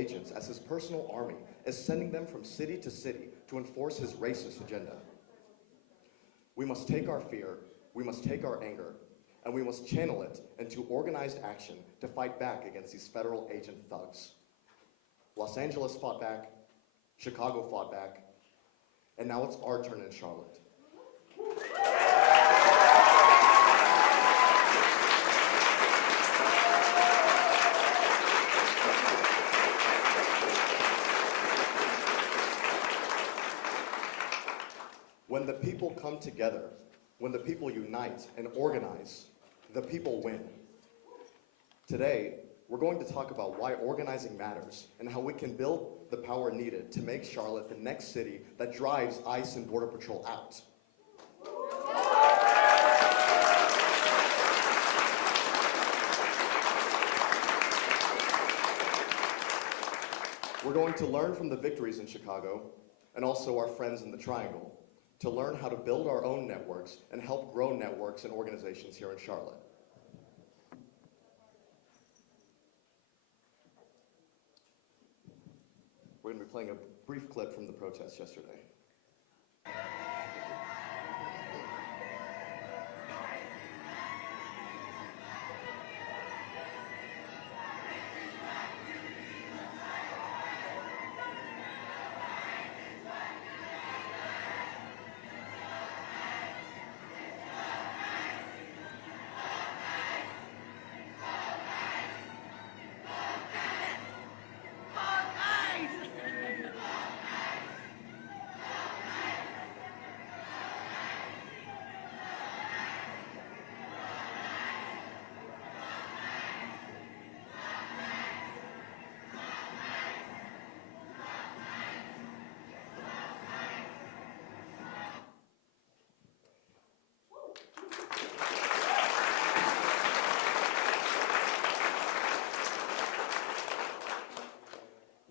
agents as his personal army is sending them from city to city to enforce his racist agenda. We must take our fear, we must take our anger, and we must channel it into organized action to fight back against these federal agent thugs. Los Angeles fought back, Chicago fought back, and now it's our turn in Charlotte. When the people come together, when the people unite and organize, the people win. Today, we're going to talk about why organizing matters and how we can build the power needed to make Charlotte the next city that drives ICE and Border Patrol out. We're going to learn from the victories in Chicago and also our friends in the Triangle to learn how to build our own networks and help grow networks and organizations here in Charlotte. We're going to be playing a brief clip from the protest yesterday.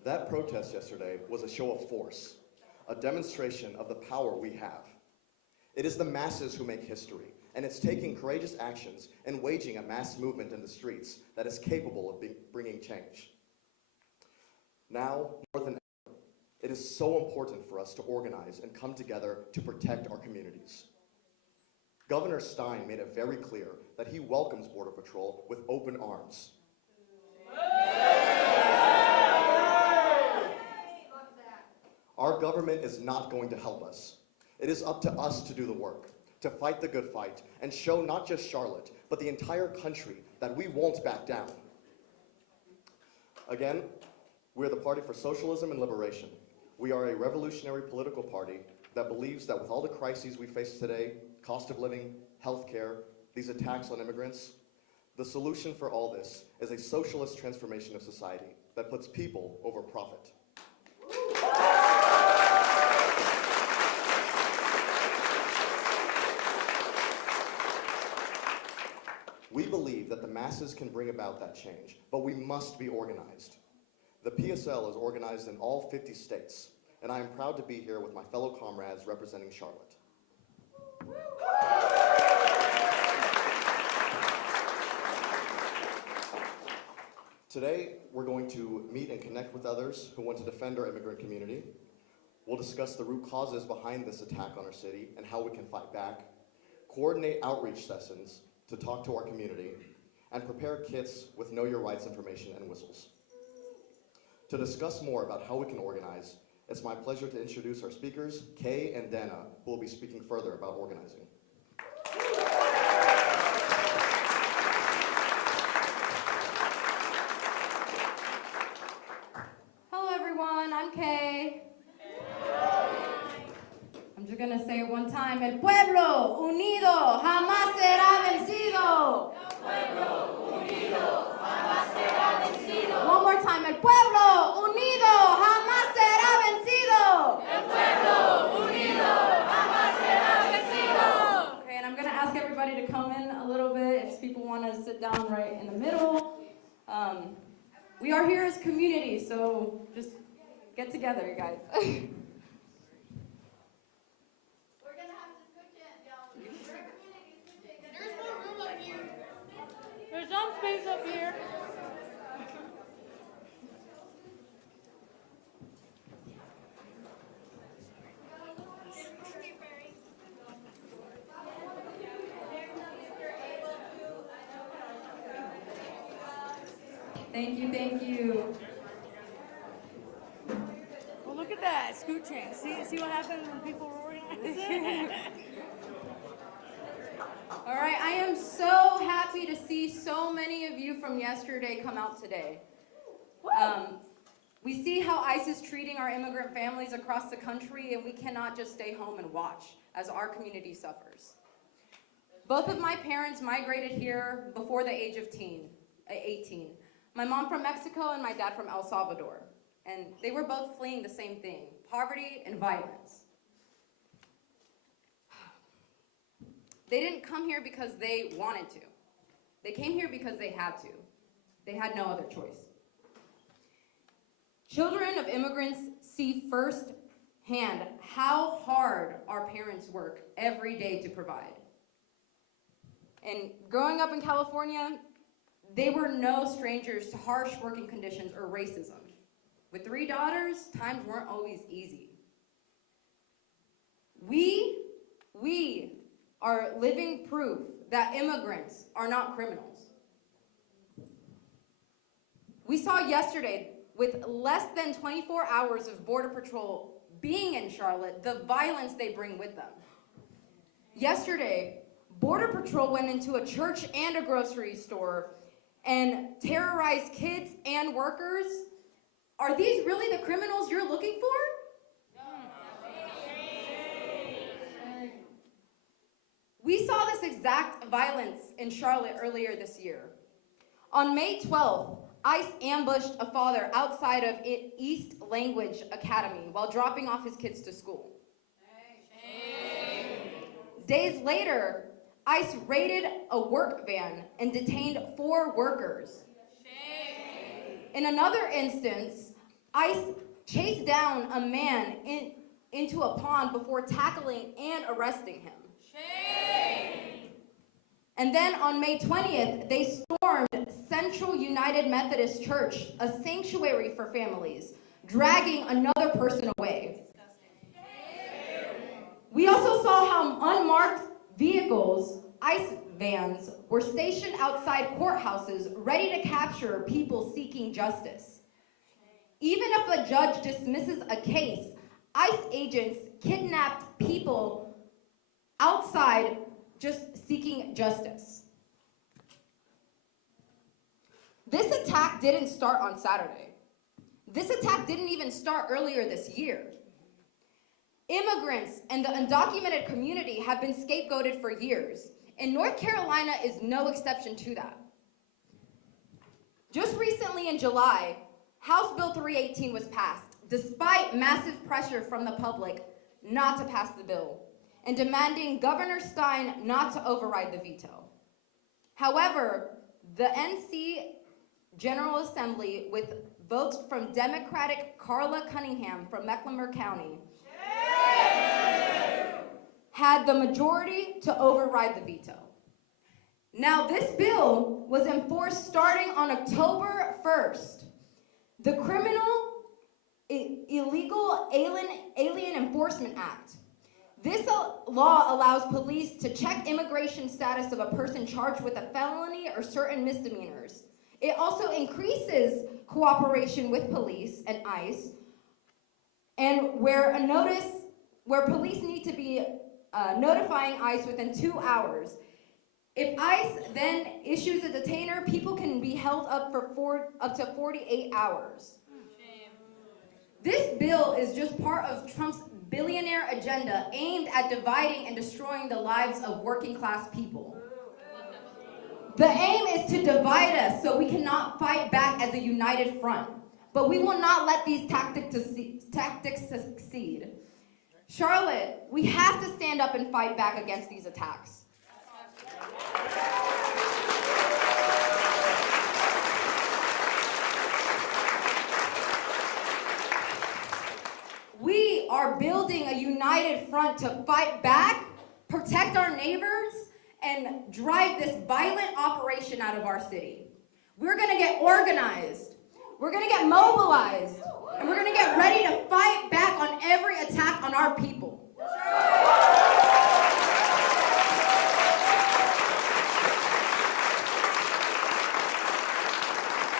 That protest yesterday was a show of force, a demonstration of the power we have. It is the masses who make history, and it's taking courageous actions and waging a mass movement in the streets that is capable of bringing change. Now, more than ever, it is so important for us to organize and come together to protect our communities. Governor Stein made it very clear that he welcomes Border Patrol with open arms. Our government is not going to help us. It is up to us to do the work, to fight the good fight, and show not just Charlotte, but the entire country that we won't back down. Again, we're the Party for Socialism and Liberation. We are a revolutionary political party that believes that with all the crises we face today, cost of living, healthcare, these attacks on immigrants, the solution for all this is a socialist transformation of society that puts people over profit. We believe that the masses can bring about that change, but we must be organized. The PSL is organized in all 50 states, and I am proud to be here with my fellow comrades representing Charlotte. Today, we're going to meet and connect with others who want to defend our immigrant community. We'll discuss the root causes behind this attack on our city and how we can fight back, coordinate outreach sessions to talk to our community, and prepare kits with Know Your Rights information and whistles. To discuss more about how we can organize, it's my pleasure to introduce our speakers, Kay and Dana, who will be speaking further about organizing. Hello everyone, I'm Kay. I'm just gonna say it one time. El pueblo unido jamás será vencido. El pueblo unido jamás será vencido. One more time. El pueblo unido jamás será vencido. El pueblo unido jamás será vencido. Okay, and I'm gonna ask everybody to come in a little bit if people want to sit down right in the middle. We are here as community, so just get together, you guys. There's some space up here. Thank you, thank you. Well, look at that, scoot chain. See what happens when people organize? All right, I am so happy to see so many of you from yesterday come out today. We see how ICE is treating our immigrant families across the country, and we cannot just stay home and watch as our community suffers. Both of my parents migrated here before the age of 18. My mom from Mexico and my dad from El Salvador. And they were both fleeing the same thing, poverty and violence. They didn't come here because they wanted to. They came here because they had to. They had no other choice. Children of immigrants see firsthand how hard our parents work every day to provide. And growing up in California, they were no strangers to harsh working conditions or racism. With 3 daughters, times weren't always easy. We are living proof that immigrants are not criminals. We saw yesterday, with less than 24 hours of Border Patrol being in Charlotte, the violence they bring with them. Yesterday, Border Patrol went into a church and a grocery store and terrorized kids and workers. Are these really the criminals you're looking for? We saw this exact violence in Charlotte earlier this year. On May 12th, ICE ambushed a father outside of East Language Academy while dropping off his kids to school. Days later, ICE raided a work van and detained 4 workers. In another instance, ICE chased down a man into a pond before tackling and arresting him. And then on May 20th, they stormed Central United Methodist Church, a sanctuary for families, dragging another person away. We also saw how unmarked vehicles, ICE vans, were stationed outside courthouses ready to capture people seeking justice. Even if a judge dismisses a case, ICE agents kidnapped people outside just seeking justice. This attack didn't start on Saturday. This attack didn't even start earlier this year. Immigrants and the undocumented community have been scapegoated for years, and North Carolina is no exception to that. Just recently in July, House Bill 318 was passed, despite massive pressure from the public not to pass the bill, and demanding Governor Stein not to override the veto. However, the NC General Assembly, with votes from Democratic Carla Cunningham from Mecklenburg County, had the majority to override the veto. Now, this bill was enforced starting on October 1st. The Criminal Illegal Alien Enforcement Act. This law allows police to check immigration status of a person charged with a felony or certain misdemeanors. It also increases cooperation with police and ICE, and where police need to be notifying ICE within 2 hours. If ICE then issues a detainer, people can be held up for up to 48 hours. This bill is just part of Trump's billionaire agenda aimed at dividing and destroying the lives of working class people. The aim is to divide us so we cannot fight back as a united front. But we will not let these tactics succeed. Charlotte, we have to stand up and fight back against these attacks. We are building a united front to fight back, protect our neighbors, and drive this violent operation out of our city. We're gonna get organized, we're gonna get mobilized, and we're gonna get ready to fight back on every attack on our people.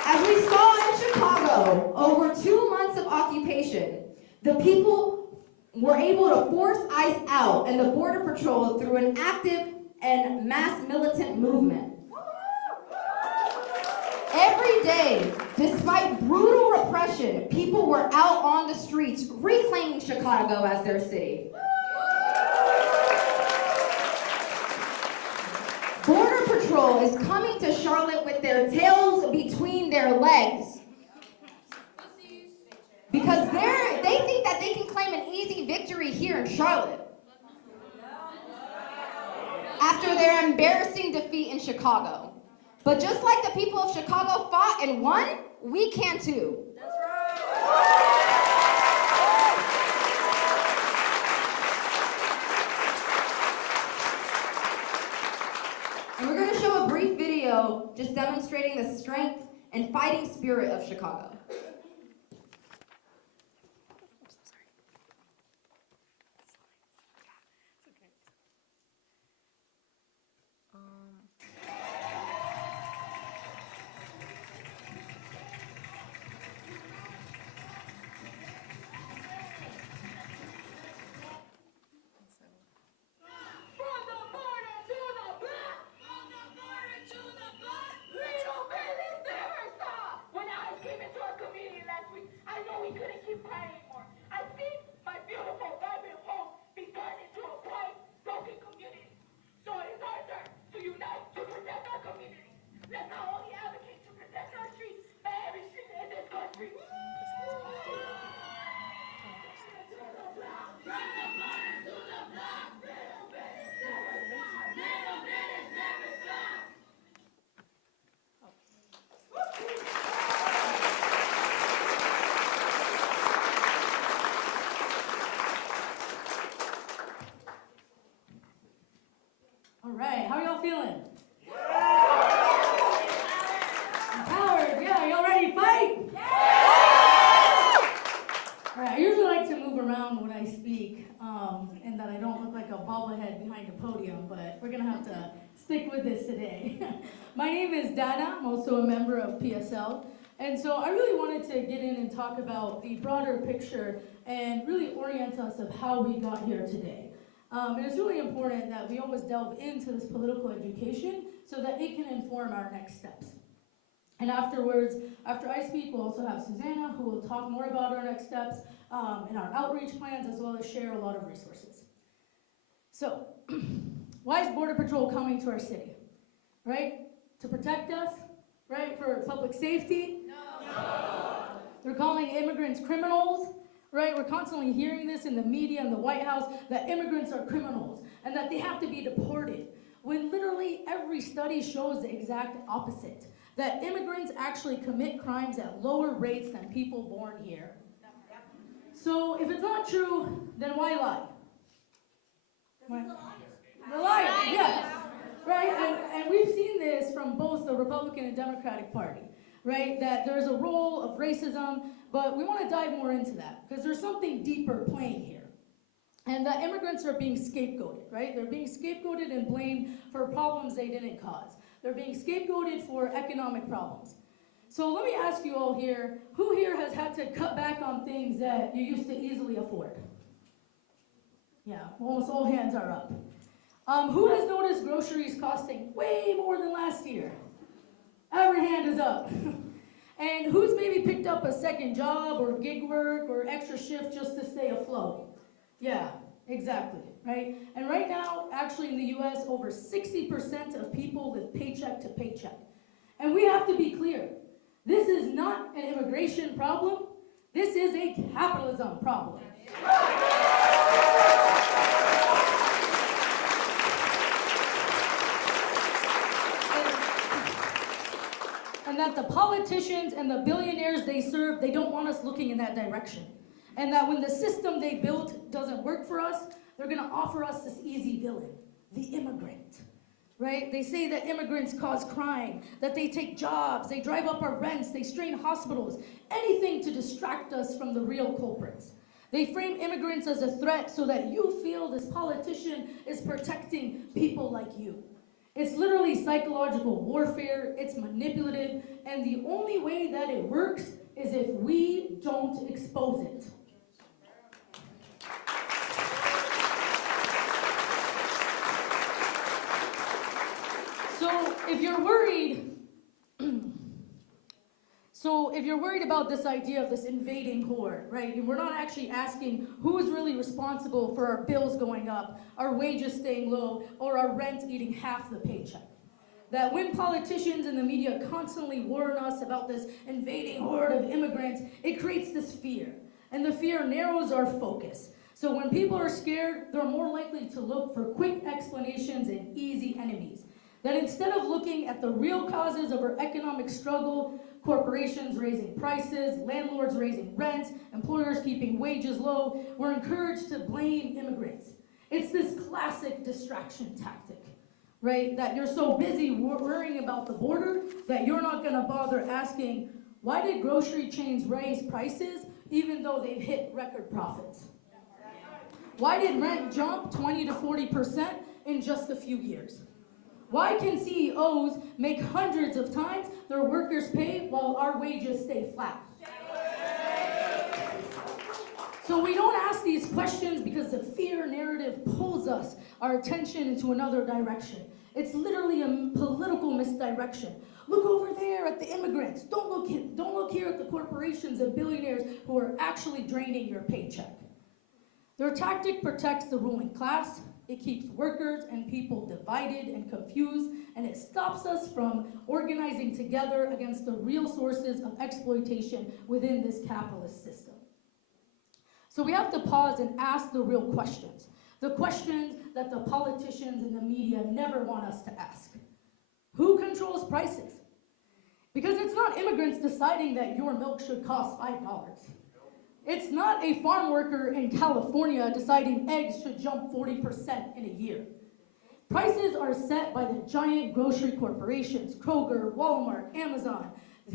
As we Chicago, over 2 months of occupation, the people were able to force ICE out and the Border Patrol through an active and mass militant movement. Every day, despite brutal repression, people were out on the streets reclaiming Chicago as their city. Border Patrol is coming to Charlotte with their tails between their legs because they think that they can claim an easy victory here in Charlotte after their embarrassing defeat in Chicago. But just like the people of Chicago fought and won, we can too. And we're going to show a brief video just demonstrating the strength and fighting spirit of Chicago. All right, how y'all feeling? Empowered, yeah, y'all ready to fight? All right, I usually like to move around when I speak, and that I don't look like a bobblehead behind a podium, but we're gonna have to stick with this today. My name is Dana, I'm also a member of PSL, and so I really wanted to get in and talk about the broader picture and really orient us of how we got here today. And it's really important that we always delve into this political education so that it can inform our next steps. And afterwards, after I speak, we'll also have Susanna, who will talk more about our next steps and our outreach plans, as well as share a lot of resources. So, why is Border Patrol coming to our city? Right? To protect us? Right? For public safety? No. They're calling immigrants criminals? Right? We're constantly hearing this in the media and the White House, that immigrants are criminals and that they have to be deported, when literally every study shows the exact opposite, that immigrants actually commit crimes at lower rates than people born here. So if it's not true, then why lie? The liar, yeah. Right? And we've seen this from both the Republican and Democratic Party, right? That there's a role of racism, but we want to dive more into that because there's something deeper playing here. And that immigrants are being scapegoated, right? They're being scapegoated and blamed for problems they didn't cause. They're being scapegoated for economic problems. So let me ask you all here, who here has had to cut back on things that you used to easily afford? Yeah, almost all hands are up. Who has noticed groceries costing way more than last year? Every hand is up. And who's maybe picked up a second job or gig work or extra shift just to stay afloat? Yeah, exactly, right? And right now, actually in the US, over 60% of people live paycheck to paycheck. And we have to be clear, this is not an immigration problem, this is a capitalism problem. And that the politicians and the billionaires they serve, they don't want us looking in that direction. And that when the system they built doesn't work for us, they're gonna offer us this easy villain, the immigrant, right? They say that immigrants cause crime, that they take jobs, they drive up our rents, they strain hospitals, anything to distract us from the real culprits. They frame immigrants as a threat so that you feel this politician is protecting people like you. It's literally psychological warfare, it's manipulative, and the only way that it works is if we don't expose it. So if you're worried about this idea of this invading horde, right? We're not actually asking who is really responsible for our bills going up, our wages staying low, or our rent eating half the paycheck. That when politicians and the media constantly warn us about this invading horde of immigrants, it creates this fear. And the fear narrows our focus. So when people are scared, they're more likely to look for quick explanations and easy enemies. That instead of looking at the real causes of our economic struggle, corporations raising prices, landlords raising rents, employers keeping wages low, we're encouraged to blame immigrants. It's this classic distraction tactic, right? That you're so busy worrying about the border that you're not gonna bother asking, why did grocery chains raise prices even though they've hit record profits? Why did rent jump 20 to 40% in just a few years? Why can CEOs make hundreds of times their workers' pay while our wages stay flat? So we don't ask these questions because the fear narrative pulls us, our attention into another direction. It's literally a political misdirection. Look over there at the immigrants. Don't look here at the corporations and billionaires who are actually draining your paycheck. Their tactic protects the ruling class. It keeps workers and people divided and confused, and it stops us from organizing together against the real sources of exploitation within this capitalist system. So we have to pause and ask the real questions, the questions that the politicians and the media never want us to ask. Who controls prices? Because it's not immigrants deciding that your milk should cost $5. It's not a farm worker in California deciding eggs should jump 40% in a year. Prices are set by the giant grocery corporations, Kroger, Walmart, Amazon,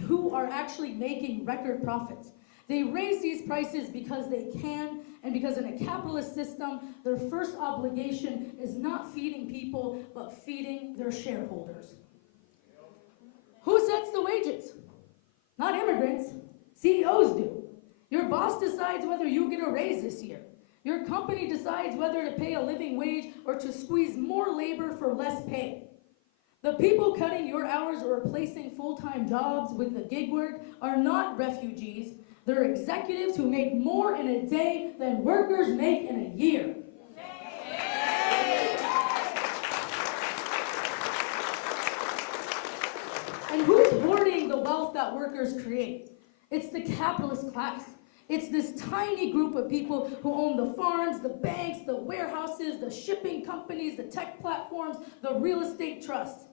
who are actually making record profits. They raise these prices because they can, and because in a capitalist system, their first obligation is not feeding people, but feeding their shareholders. Who sets the wages? Not immigrants. CEOs do. Your boss decides whether you get a raise this year. Your company decides whether to pay a living wage or to squeeze more labor for less pay. The people cutting your hours or replacing full-time jobs with the gig work are not refugees. They're executives who make more in a day than workers make in a year. And who's hoarding the wealth that workers create? It's the capitalist class. It's this tiny group of people who own the farms, the banks, the warehouses, the shipping companies, the tech platforms, the real estate trusts.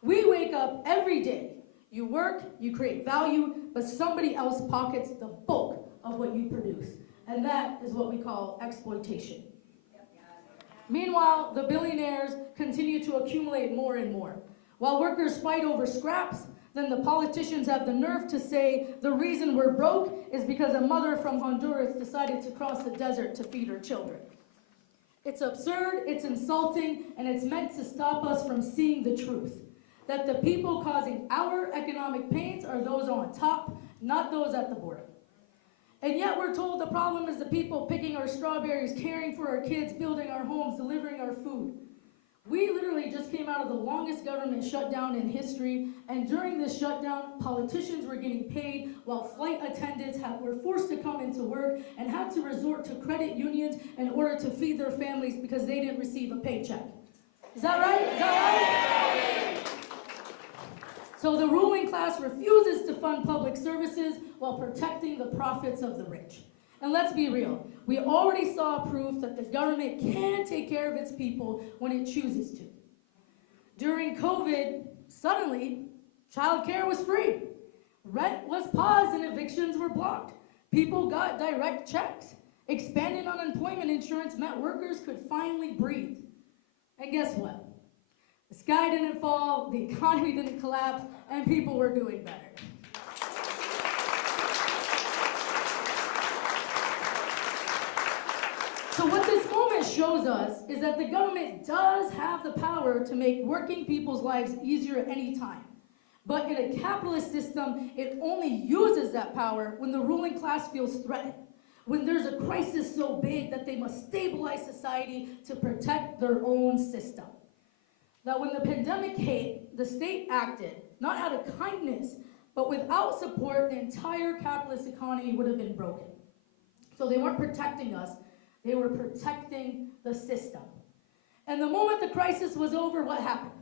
We wake up every day. You work, you create value, but somebody else pockets the bulk of what you produce. And that is what we call exploitation. Meanwhile, the billionaires continue to accumulate more and more. While workers fight over scraps, then the politicians have the nerve to say the reason we're broke is because a mother from Honduras decided to cross the desert to feed her children. It's absurd, it's insulting, and it's meant to stop us from seeing the truth. That the people causing our economic pains are those on top, not those at the border. And yet we're told the problem is the people picking our strawberries, caring for our kids, building our homes, delivering our food. We literally just came out of the longest government shutdown in history, and during this shutdown, politicians were getting paid while flight attendants were forced to come into work and had to resort to credit unions in order to feed their families because they didn't receive a paycheck. Is that right? Is that right? So the ruling class refuses to fund public services while protecting the profits of the rich. And let's be real, we already saw proof that the government can take care of its people when it chooses to. During COVID, suddenly, childcare was free. Rent was paused and evictions were blocked. People got direct checks. Expanded unemployment insurance meant workers could finally breathe. And guess what? The sky didn't fall, the economy didn't collapse, and people were doing better. So what this moment shows us is that the government does have the power to make working people's lives easier at any time. But in a capitalist system, it only uses that power when the ruling class feels threatened, when there's a crisis so big that they must stabilize society to protect their own system. That when the pandemic hit, the state acted, not out of kindness, but without support, the entire capitalist economy would have been broken. So they weren't protecting us, they were protecting the system. And the moment the crisis was over, what happened?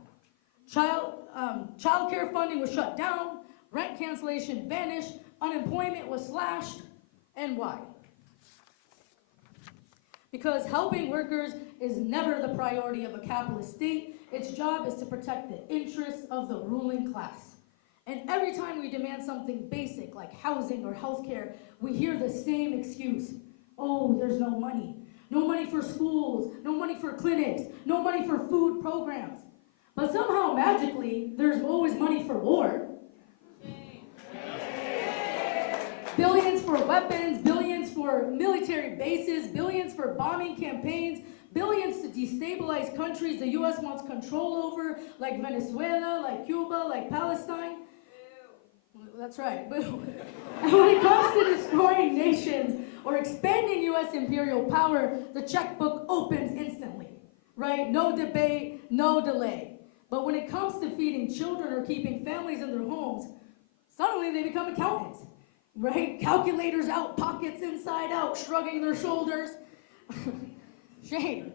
Child care funding was shut down, rent cancellation vanished, unemployment was slashed, and why? Because helping workers is never the priority of a capitalist state. Its job is to protect the interests of the ruling class. And every time we demand something basic like housing or healthcare, we hear the same excuse. Oh, there's no money. No money for schools, no money for clinics, no money for food programs. But somehow, magically, there's always money for war. Billions for weapons, billions for military bases, billions for bombing campaigns, billions to destabilize countries the US wants control over, like Venezuela, like Cuba, like Palestine. That's right. But when it comes to destroying nations or expanding US imperial power, the checkbook opens instantly, right? No debate, no delay. But when it comes to feeding children or keeping families in their homes, suddenly they become accountants, right? Calculators out, pockets inside out, shrugging their shoulders. Shame.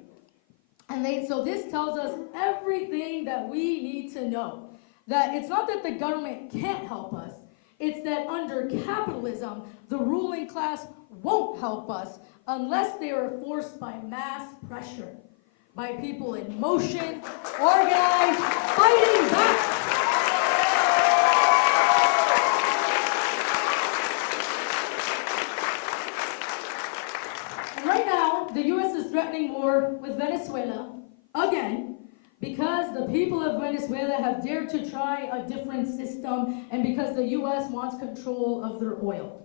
So this tells us everything that we need to know. That it's not that the government can't help us, it's that under capitalism, the ruling class won't help us unless they are forced by mass pressure, by people in motion, organized, fighting back. And right now, the US is threatening war with Venezuela again, because the people of Venezuela have dared to try a different system and because the US wants control of their oil.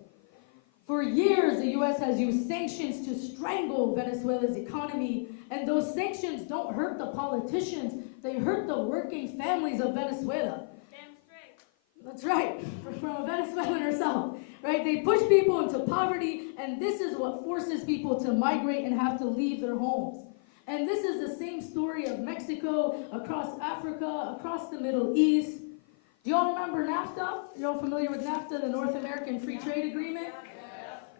For years, the US has used sanctions to strangle Venezuela's economy, and those sanctions don't hurt the politicians, they hurt the working families of Venezuela. Damn straight. That's right, from a Venezuelan herself, right? They push people into poverty, and this is what forces people to migrate and have to leave their homes. And this is the same story of Mexico, across Africa, across the Middle East. Do y'all remember NAFTA? You're all familiar with NAFTA, the North American Free Trade Agreement?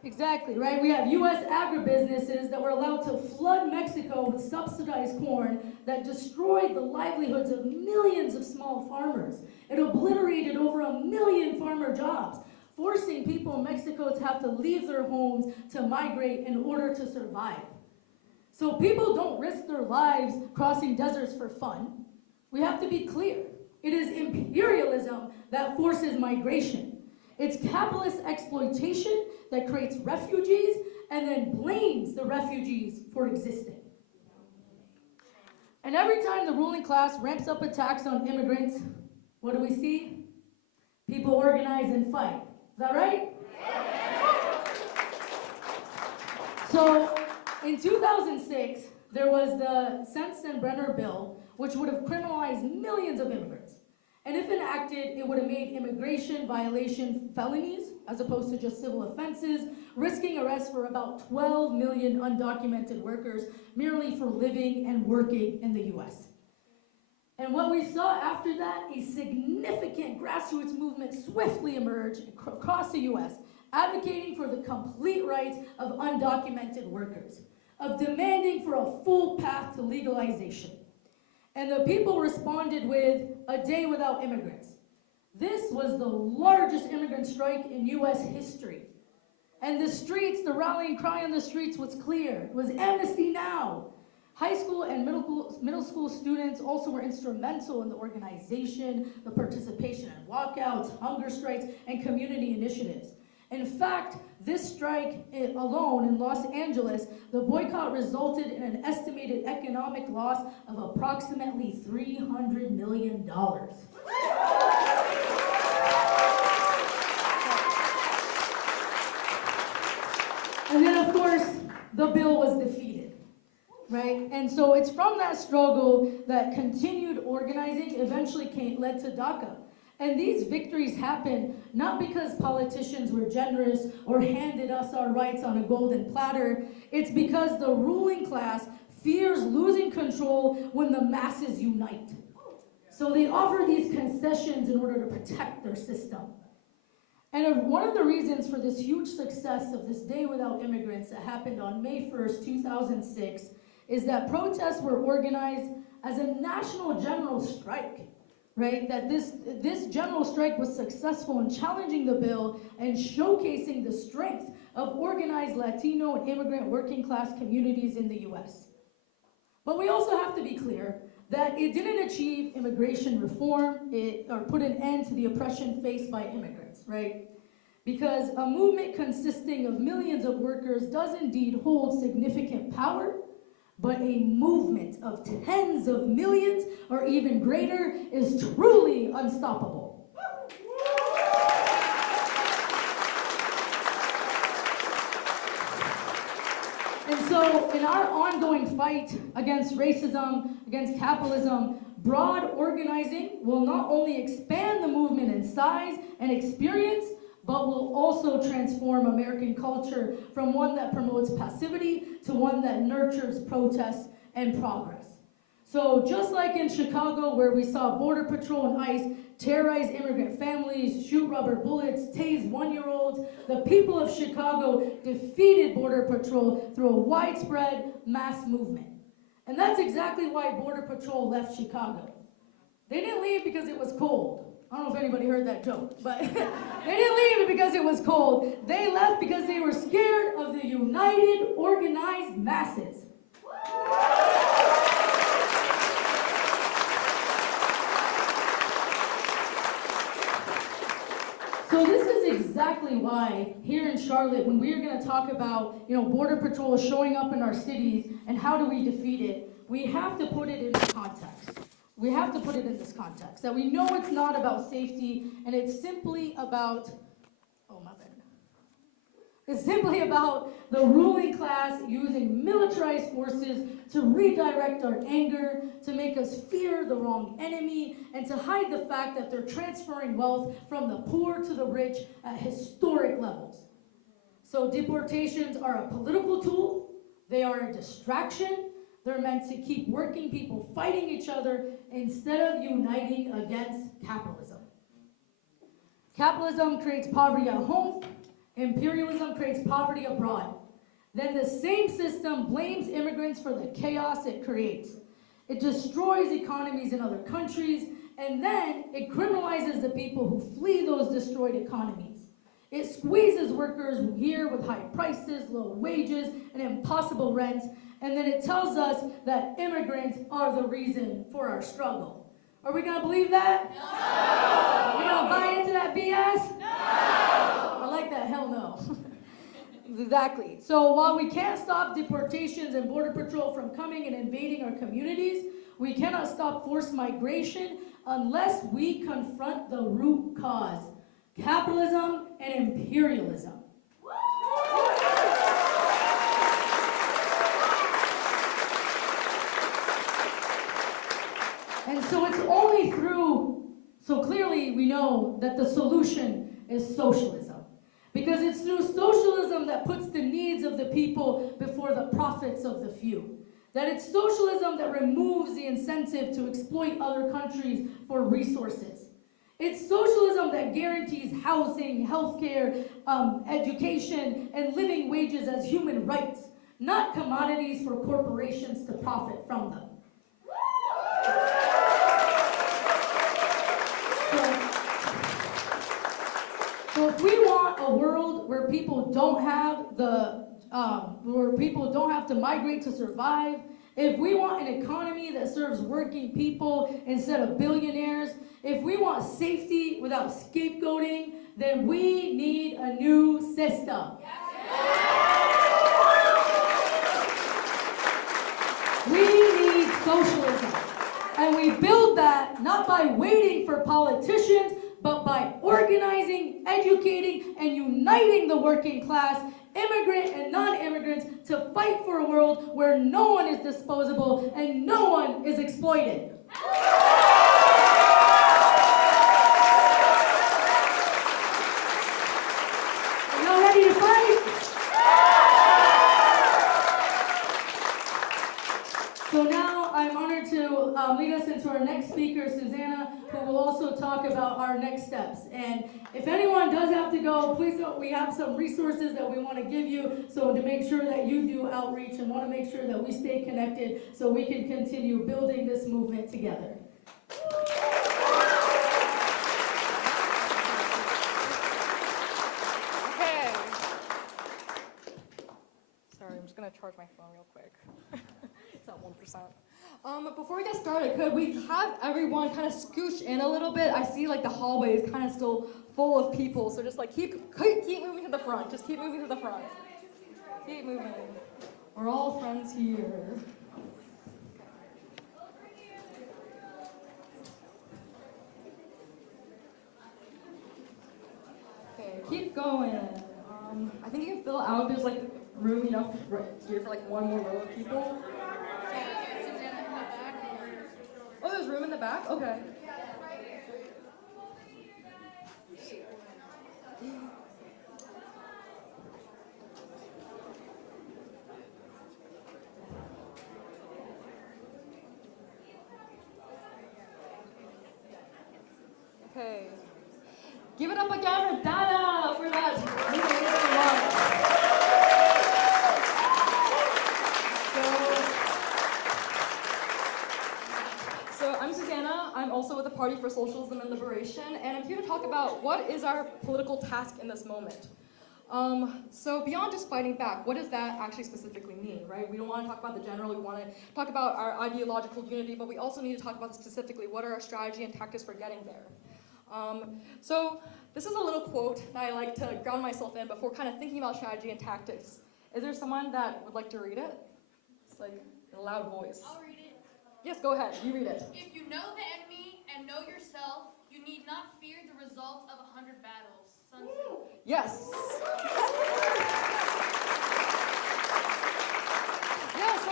Exactly, right? We have US agribusinesses that were allowed to flood Mexico with subsidized corn that destroyed the livelihoods of millions of small farmers. It obliterated over 1 million farmer jobs, forcing people in Mexico to have to leave their homes to migrate in order to survive. So people don't risk their lives crossing deserts for fun. We have to be clear. It is imperialism that forces migration. It's capitalist exploitation that creates refugees and then blames the refugees for existing. And every time the ruling class ramps up attacks on immigrants, what do we see? People organize and fight. Is that right? So, in 2006, there was the Sensenbrenner bill, which would have criminalized millions of immigrants. And if enacted, it would have made immigration violation felonies, as opposed to just civil offenses, risking arrest for about 12 million undocumented workers merely for living and working in the US. And what we saw after that, a significant grassroots movement swiftly emerged across the US, advocating for the complete rights of undocumented workers, of demanding for a full path to legalization. And the people responded with a day without immigrants. This was the largest immigrant strike in US history. And the streets, the rallying cry on the streets was clear. It was amnesty now. High school and middle school students also were instrumental in the organization, the participation in walkouts, hunger strikes, and community initiatives. In fact, this strike alone in Los Angeles, the boycott resulted in an estimated economic loss of approximately $300 million. And then, of course, the bill was defeated, right? And so it's from that struggle that continued organizing eventually led to DACA. And these victories happen not because politicians were generous or handed us our rights on a golden platter. It's because the ruling class fears losing control when the masses unite. So they offer these concessions in order to protect their system. And one of the reasons for this huge success of this Day Without Immigrants that happened on May 1st, 2006, is that protests were organized as a national general strike, right? That this general strike was successful in challenging the bill and showcasing the strength of organized Latino and immigrant working class communities in the US. But we also have to be clear that it didn't achieve immigration reform or put an end to the oppression faced by immigrants, right? Because a movement consisting of millions of workers does indeed hold significant power, but a movement of tens of millions or even greater is truly unstoppable. And so in our ongoing fight against racism, against capitalism, broad organizing will not only expand the movement in size and experience, but will also transform American culture from one that promotes passivity to one that nurtures protest and progress. So just like in Chicago, where we saw Border Patrol and ICE terrorize immigrant families, shoot rubber bullets, tase one-year-olds, the people of Chicago defeated Border Patrol through a widespread mass movement. And that's exactly why Border Patrol left Chicago. They didn't leave because it was cold. I don't know if anybody heard that joke, but they didn't leave because it was cold. They left because they were scared of the united, organized masses. So this is exactly why here in Charlotte, when we're going to talk about, Border Patrol showing up in our cities and how do we defeat it, we have to put it in context. We have to put it in this context, that we know it's not about safety, and it's simply about, It's simply about the ruling class using militarized forces to redirect our anger, to make us fear the wrong enemy, and to hide the fact that they're transferring wealth from the poor to the rich at historic levels. So deportations are a political tool, they are a distraction. They're meant to keep working people fighting each other instead of uniting against capitalism. Capitalism creates poverty at home. Imperialism creates poverty abroad. Then the same system blames immigrants for the chaos it creates. It destroys economies in other countries, and then it criminalizes the people who flee those destroyed economies. It squeezes workers here with high prices, low wages, and impossible rents. And then it tells us that immigrants are the reason for our struggle. Are we gonna believe that? No! Are we gonna buy into that BS? No! I like that, hell no. Exactly. So while we can't stop deportations and Border Patrol from coming and invading our communities, we cannot stop forced migration unless we confront the root cause, capitalism and imperialism. And so it's only so clearly we know that the solution is socialism. Because it's through socialism that puts the needs of the people before the profits of the few. That it's socialism that removes the incentive to exploit other countries for resources. It's socialism that guarantees housing, healthcare, education, and living wages as human rights, not commodities for corporations to profit from them. So if we want a world where people don't have to migrate to survive, if we want an economy that serves working people instead of billionaires, if we want safety without scapegoating, then we need a new system. We need socialism. And we build that not by waiting for politicians, but by organizing, educating, and uniting the working class, immigrant and non-immigrants, to fight for a world where no one is disposable and no one is exploited. speaker, Susanna, who will also talk about our next steps. And if anyone does have to go, please know we have some resources that we want to give you, so to make sure that you do outreach and want to make sure that we stay connected so we can continue building this movement together. Okay. Sorry, I'm just gonna charge my phone real quick. It's at 1%. Before we get started, could we have everyone kind of scooch in a little bit? I see like the hallway is kind of still full of people, so just like keep moving to the front. Just keep moving to the front. Keep moving. We're all friends here. Okay, keep going. I think you can fill out. There's like room enough right here for like one more row of people. Oh, there's room in the back? Okay. Okay. Give it up again for Dana for that. So I'm Susanna. I'm also with the Party for Socialism and Liberation, and I'm here to talk about what is our political task in this moment. So beyond just fighting back, what does that actually specifically mean, right? We don't want to talk about the general, we want to talk about our ideological unity, but we also need to talk about specifically what are our strategy and tactics for getting there. So this is a little quote that I like to ground myself in before kind of thinking about strategy and tactics. Is there someone that would like to read it? It's like in a loud voice. I'll read it. Yes, go ahead, you read it. If you know the enemy and know yourself, you need not fear the result of 100 battles. Sun Tzu. Yes. Yeah, so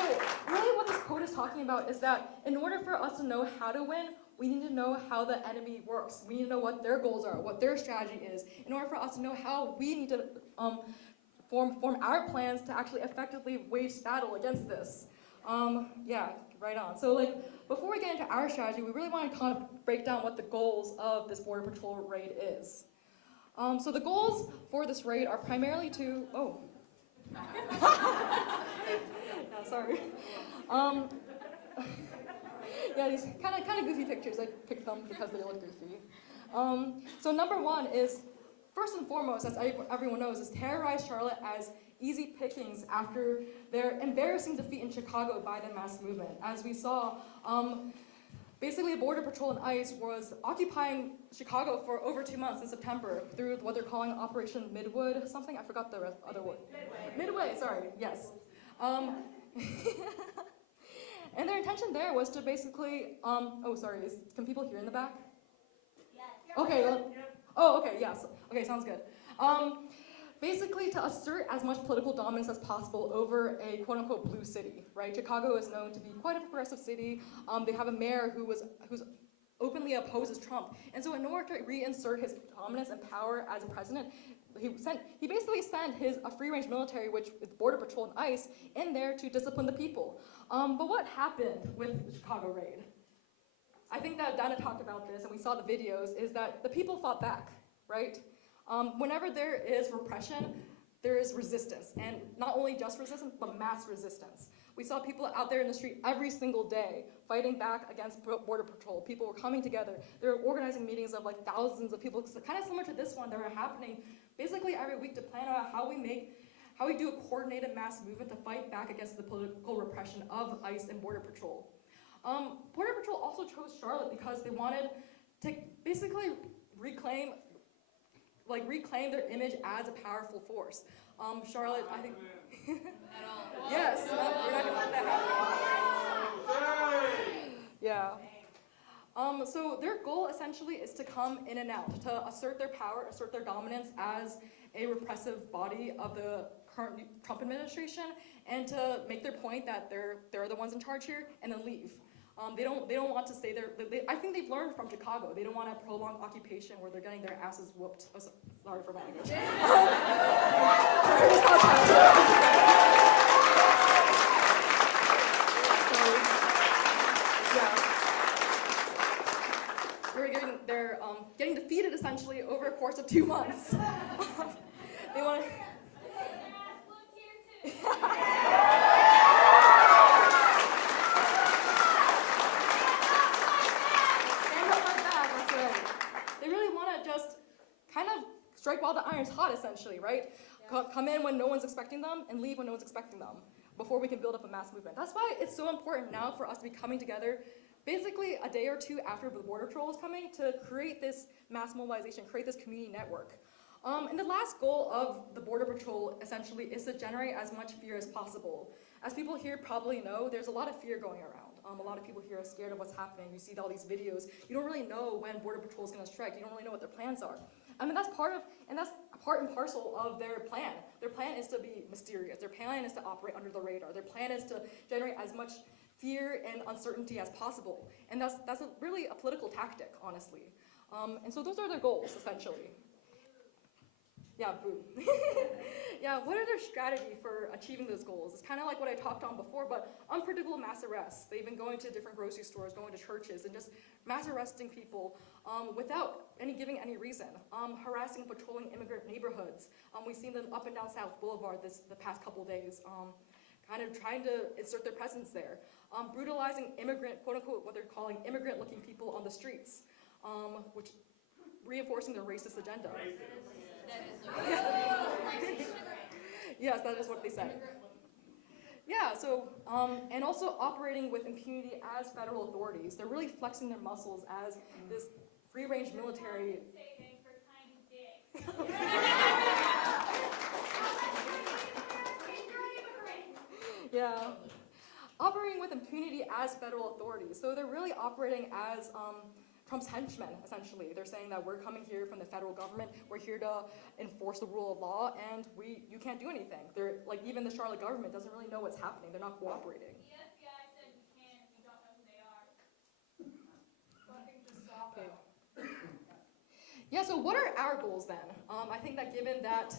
really what this quote is talking about is that in order for us to know how to win, we need to know how the enemy works. We need to know what their goals are, what their strategy is, in order for us to know how we need to form our plans to actually effectively wage battle against this. Yeah, right on. So like, before we get into our strategy, we really want to kind of break down what the goals of this Border Patrol raid is. So the goals for this raid are primarily to, oh. Yeah, sorry. Yeah, these kind of goofy pictures. I picked them because they look goofy. So number one is, first and foremost, as everyone knows, is terrorize Charlotte as easy pickings after their embarrassing defeat in Chicago by the mass movement. As we saw, basically Border Patrol and ICE was occupying Chicago for over 2 months in September through what they're calling Operation Midwood something. I forgot the other word. Midway, sorry, yes. And their intention there was to basically, oh sorry, can people hear in the back? Yes. Okay, oh okay, yes, okay, sounds good. Basically to assert as much political dominance as possible over a quote-unquote blue city, right? Chicago is known to be quite a progressive city. They have a mayor who's openly opposes Trump. And so in order to reinsert his dominance and power as a president, he basically sent a free-range military, which is Border Patrol and ICE, in there to discipline the people. But what happened with the Chicago raid? I think that Dana talked about this, and we saw the videos, is that the people fought back, right? Whenever there is repression, there is resistance, and not only just resistance, but mass resistance. We saw people out there in the street every single day fighting back against Border Patrol. People were coming together. They were organizing meetings of like thousands of people, kind of similar to this one that are happening basically every week to plan out how we do a coordinated mass movement to fight back against the political repression of ICE and Border Patrol. Border Patrol also chose Charlotte because they wanted to basically reclaim their image as a powerful force. Charlotte, I think. Yes, we're not gonna let that happen. Yeah. So their goal essentially is to come in and out, to assert their power, assert their dominance as a repressive body of the current Trump administration, and to make their point that they're the ones in charge here, and then leave. They don't want to stay there. I think they've learned from Chicago. They don't want a prolonged occupation where they're getting their asses whooped. Oh, sorry for my language. they're getting defeated essentially over a course of 2 months. They want to. They really want to just kind of strike while the iron's hot, essentially, right? Come in when no one's expecting them and leave when no one's expecting them before we can build up a mass movement. That's why it's so important now for us to be coming together basically a day or two after the Border Patrol is coming to create this mass mobilization, create this community network. And the last goal of the Border Patrol essentially is to generate as much fear as possible. As people here probably know, there's a lot of fear going around. A lot of people here are scared of what's happening. You see all these videos. You don't really know when Border Patrol is going to strike. You don't really know what their plans are. I mean, that's part and parcel of their plan. Their plan is to be mysterious. Their plan is to operate under the radar. Their plan is to generate as much fear and uncertainty as possible. And that's really a political tactic, honestly. And so those are their goals, essentially. Yeah, boo. Yeah, what are their strategy for achieving those goals? It's kind of like what I talked on before, but unpredictable mass arrests. They've been going to different grocery stores, going to churches, and just mass arresting people without giving any reason. Harassing and patrolling immigrant neighborhoods. We've seen them up and down South Boulevard the past couple days, kind of trying to insert their presence there. Brutalizing immigrant, quote unquote, what they're calling immigrant-looking people on the streets, which reinforcing their racist agenda. Yes, that is what they said. Yeah, so, and also operating with impunity as federal authorities. They're really flexing their muscles as this free-range military. Yeah. Operating with impunity as federal authorities. So they're really operating as Trump's henchmen, essentially. They're saying that we're coming here from the federal government, we're here to enforce the rule of law, and you can't do anything. They're like, even the Charlotte government doesn't really know what's happening. They're not cooperating. The FBI said we can, we don't know who they are. Fucking just stop Okay. Yeah, so what are our goals then? I think that given that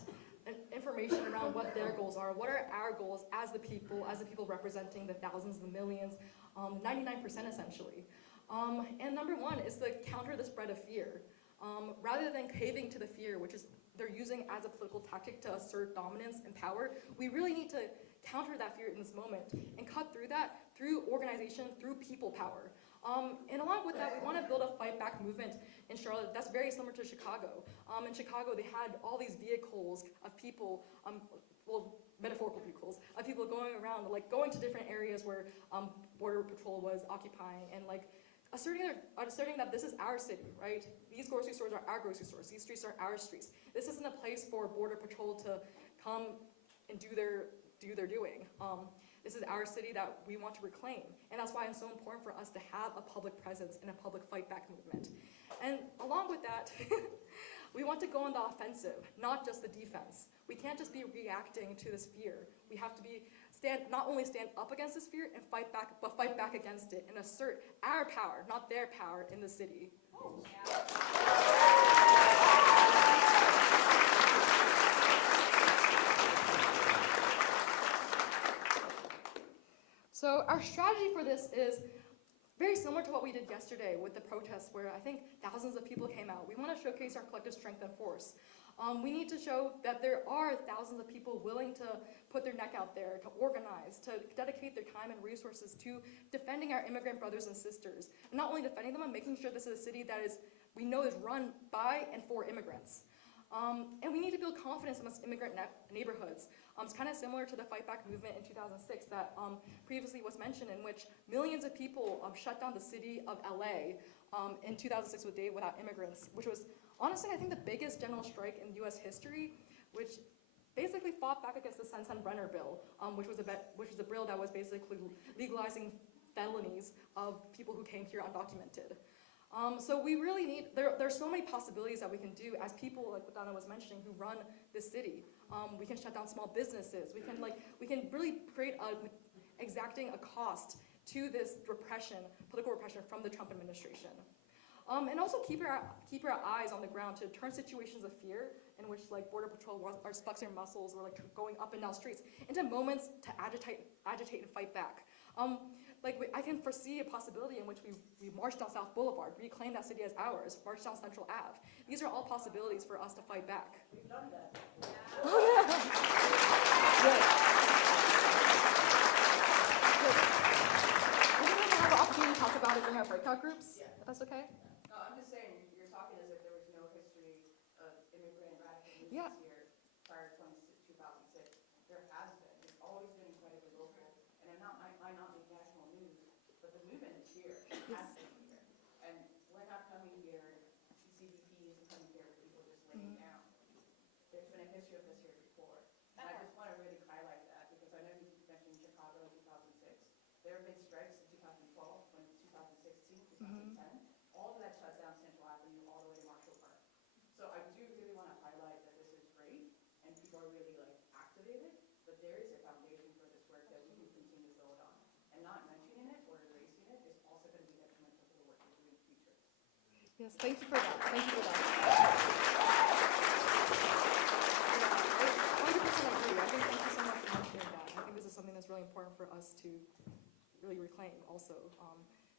information around what their goals are, what are our goals as the people representing the thousands, the millions, 99% essentially. And number one is to counter the spread of fear. Rather than caving to the fear, which is they're using as a political tactic to assert dominance and power, we really need to counter that fear in this moment and cut through that through organization, through people power. And along with that, we want to build a fight back movement in Charlotte that's very similar to Chicago. In Chicago, they had all these vehicles of people, metaphorical vehicles, of people going around, like going to different areas where Border Patrol was occupying and like asserting that this is our city, right? These grocery stores are our grocery stores. These streets are our streets. This isn't a place for Border Patrol to come and do their doing. This is our city that we want to reclaim. And that's why it's so important for us to have a public presence and a public fight back movement. And along with that, we want to go on the offensive, not just the defense. We can't just be reacting to this fear. We have to not only stand up against this fear and fight back, but fight back against it and assert our power, not their power, in the city. So our strategy for this is very similar to what we did yesterday with the protests, where I think thousands of people came out. We want to showcase our collective strength and force. We need to show that there are thousands of people willing to put their neck out there, to organize, to dedicate their time and resources to defending our immigrant brothers and sisters. And not only defending them, but making sure this is a city that we know is run by and for immigrants. And we need to build confidence amongst immigrant neighborhoods. It's kind of similar to the Fight Back movement in 2006 that previously was mentioned, in which millions of people shut down the city of LA in 2006 with Day Without Immigrants, which was honestly, I think, the biggest general strike in US history, which basically fought back against the Sensenbrenner bill, which was a bill that was basically legalizing felonies of people who came here undocumented. So we really need, there's so many possibilities that we can do as people, like what Donna was mentioning, who run this city. We can shut down small businesses. We can really create exacting a cost to this repression, political repression from the Trump administration. And also keep our eyes on the ground to turn situations of fear in which like Border Patrol are flexing their muscles or like going up and down streets into moments to agitate and fight back. I can foresee a possibility in which we march down South Boulevard, reclaim that city as ours, march down Central Ave. These are all possibilities for us to fight back. We've done that. Oh, yeah. Yes. Yes. We're going to have an opportunity to talk about it during our breakout groups, if that's okay? No, I'm just saying, you're talking as if there was no history of immigrant radical movements Yeah. here prior to 2006. There has been. It's always been incredibly local. And it might not make national news, but the movement is here. It has been here. And we're not coming here, CBP isn't coming here for people just laying down. There's been a history of this here before. And I just want to really highlight that because I know you mentioned Chicago in 2006. There have been strikes in 2012, 2016, 2010. All of that shuts down Central Avenue all the way to Marshall Park. So I do really want to highlight that this is great and people are really activated, but there is a foundation for this work that we can continue to build on. And not mentioning it or erasing it is also going to be detrimental to the work we're doing in the future. Yes, thank you for that. Thank you for that. 100% agree. I think thank you so much for mentioning that. I think this is something that's really important for us to really reclaim also,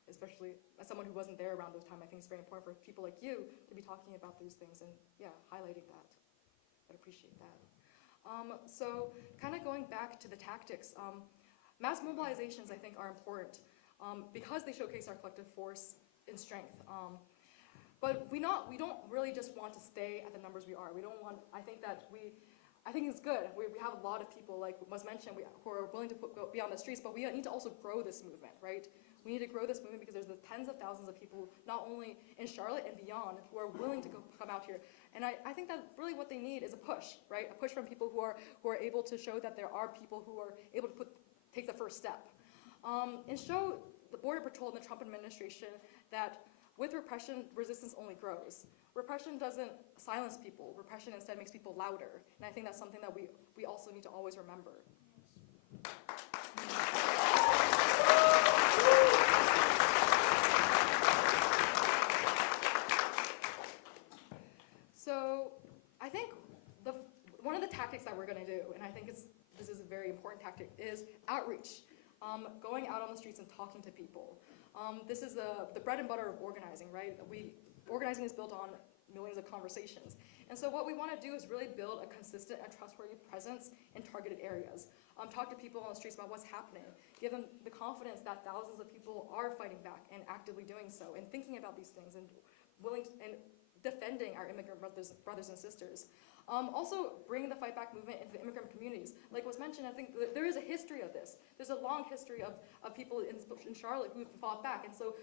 especially as someone who wasn't there around those time. I think it's very important for people like you to be talking about those things and highlighting that. I'd appreciate that. So kind of going back to the tactics, mass mobilizations I think are important because they showcase our collective force and strength. But we don't really just want to stay at the numbers we are. We don't want, I think it's good. We have a lot of people, like was mentioned, who are willing to be on the streets, but we need to also grow this movement, right? We need to grow this movement because there's the tens of thousands of people, not only in Charlotte and beyond, who are willing to come out here. And I think that really what they need is a push, right? A push from people who are able to show that there are people who are able to take the first step. And show the Border Patrol and the Trump administration that with repression, resistance only grows. Repression doesn't silence people. Repression instead makes people louder. And I think that's something that we also need to always remember. So I think one of the tactics that we're going to do, and I think this is a very important tactic, is outreach. Going out on the streets and talking to people. This is the bread and butter of organizing, right? Organizing is built on millions of conversations. And so what we want to do is really build a consistent and trustworthy presence in targeted areas. Talk to people on the streets about what's happening. Give them the confidence that thousands of people are fighting back and actively doing so and thinking about these things and defending our immigrant brothers and sisters. Also bringing the fight back movement into the immigrant communities. Like was mentioned, I think there is a history of this. There's a long history of people in Charlotte who've fought back. And so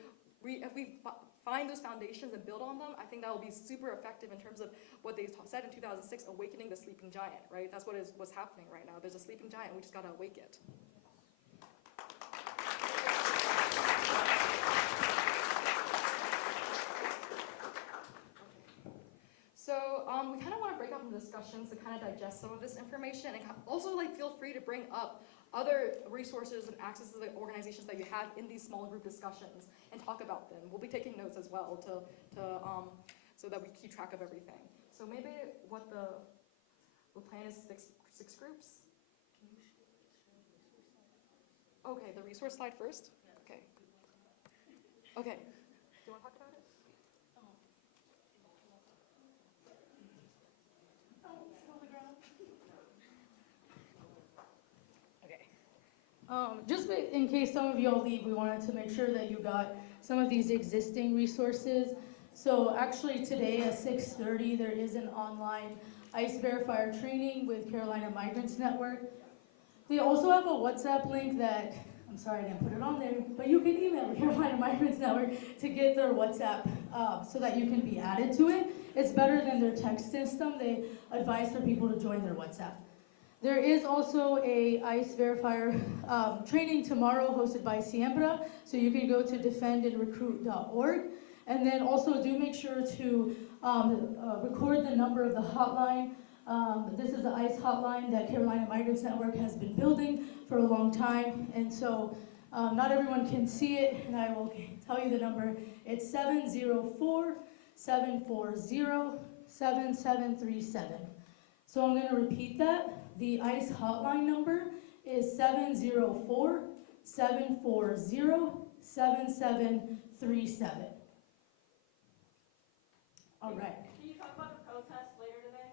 if we find those foundations and build on them, I think that will be super effective in terms of what they said in 2006, awakening the sleeping giant, right? That's what's happening right now. There's a sleeping giant, we just gotta awake it. So we kind of want to break up into discussions to kind of digest some of this information and also feel free to bring up other resources and access to the organizations that you have in these small group discussions and talk about them. We'll be taking notes as well so that we keep track of everything. So maybe what the plan is six groups? Okay, the resource slide first? Okay. Okay. Do you want to talk about it? Just in case some of y'all leave, we wanted to make sure that you got some of these existing resources. So actually today at 6:30, there is an online ICE verifier training with Carolina Migrants Network. They also have a WhatsApp link that, I'm sorry I didn't put it on there, but you can email Carolina Migrants Network to get their WhatsApp so that you can be added to it. It's better than their text system. They advise for people to join their WhatsApp. There is also a ICE verifier training tomorrow hosted by Siembra, so you can go to defendandrecruit.org. And then also do make sure to record the number of the hotline. This is the ICE hotline that Carolina Migrants Network has been building for a long time. And so not everyone can see it, and I will tell you the number. It's 704-740-7737. So I'm going to repeat that. The ICE hotline number is 704-740-7737. 740-7737. All right. Can you talk about the protest later today?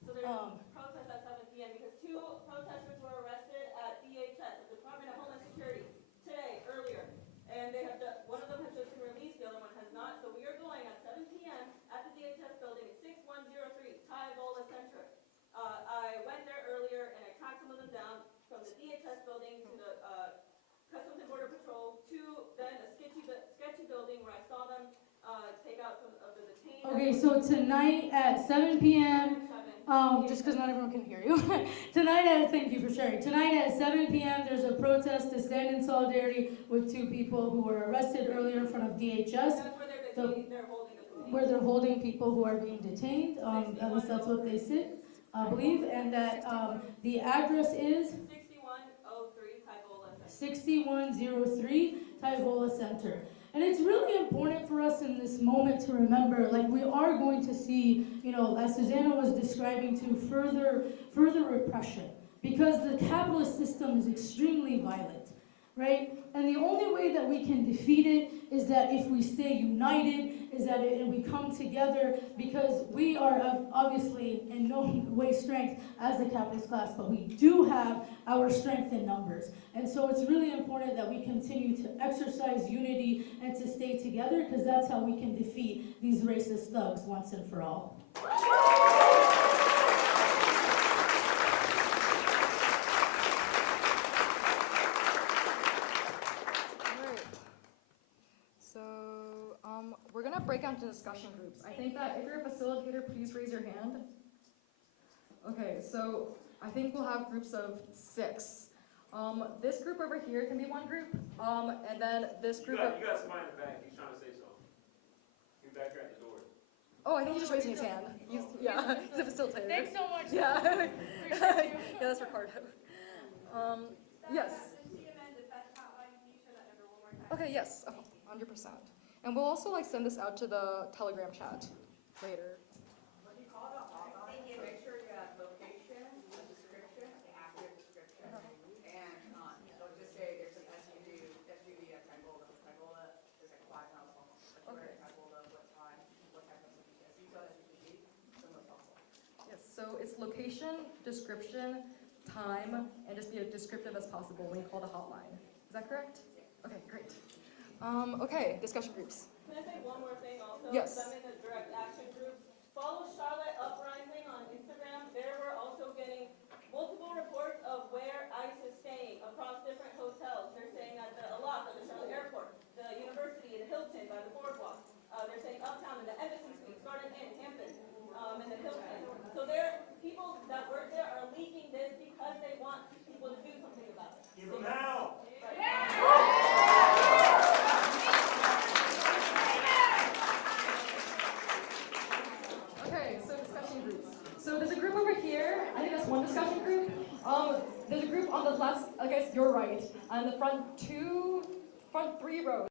So there's protest at 7 p.m. because 2 protesters were arrested at DHS, the Department of Homeland Security, today, earlier. And they have one of them has just been released, the other one has not. So we are going at 7 p.m. at the DHS building at 6103 Tyvola Center. I went there earlier and I tracked some of them down from the DHS building to the Customs and Border Patrol to then a sketchy building where I saw them take out some of the detained. Okay, so tonight at 7 p.m. Just because not everyone can hear you. Thank you for sharing. Tonight at 7 p.m. there's a protest to stand in solidarity with 2 people who were arrested earlier in front of DHS. That's where they're holding them. Where they're holding people who are being detained. At least that's what they say, believe. And that the address is 6103 Tyvola Center. And it's really important for us in this moment to remember, like we are going to see, as Susanna was describing, to further repression, because the capitalist system is extremely violent, right? And the only way that we can defeat it is that if we stay united, and we come together, because we are obviously in no way strength as the capitalist class, but we do have our strength in numbers. And so it's really important that we continue to exercise unity and to stay together, because that's how we can defeat these racist thugs once and for all. We're gonna break out into discussion groups. I think that if you're a facilitator, please raise your hand. Okay, so I think we'll have groups of 6. This group over here can be one group, and then this group. You got somebody in the back. He's trying to say something. He's back there at the door. Oh, I think he's just raising his hand. He's a facilitator. Thanks so much. Yeah. Yeah, that's Ricardo. Yes. Okay, yes, 100%. And we'll also send this out to the Telegram chat later. When you call the hotline, make sure you have location, a description, an accurate description, and don't just say there's an SUV at Tyvola. Tyvola is like 5 miles long. Where at Tyvola, what time, what type of SUV. As you go SUV, some of helpful. Yes, so it's location, description, time, and just be as descriptive as possible when you call the hotline. Is that correct? Okay, great. Okay, discussion groups. Can I say one more thing also? Yes. I'm in the direct action group. Follow Charlotte Uprising on Instagram. There we're also getting multiple reports of where ICE is staying across different hotels. They're staying at the Alaka, the Charlotte Airport, the University in Hilton by the boardwalk. They're staying uptown in the Embassy Suites, Garden Inn, Hampton, and the Hilton. So people that work there are leaking this because they want people to do something about it. Keep them out. So there's a group over here. I think that's one discussion group. There's a group on the left. I guess you're right. On the front 3 rows.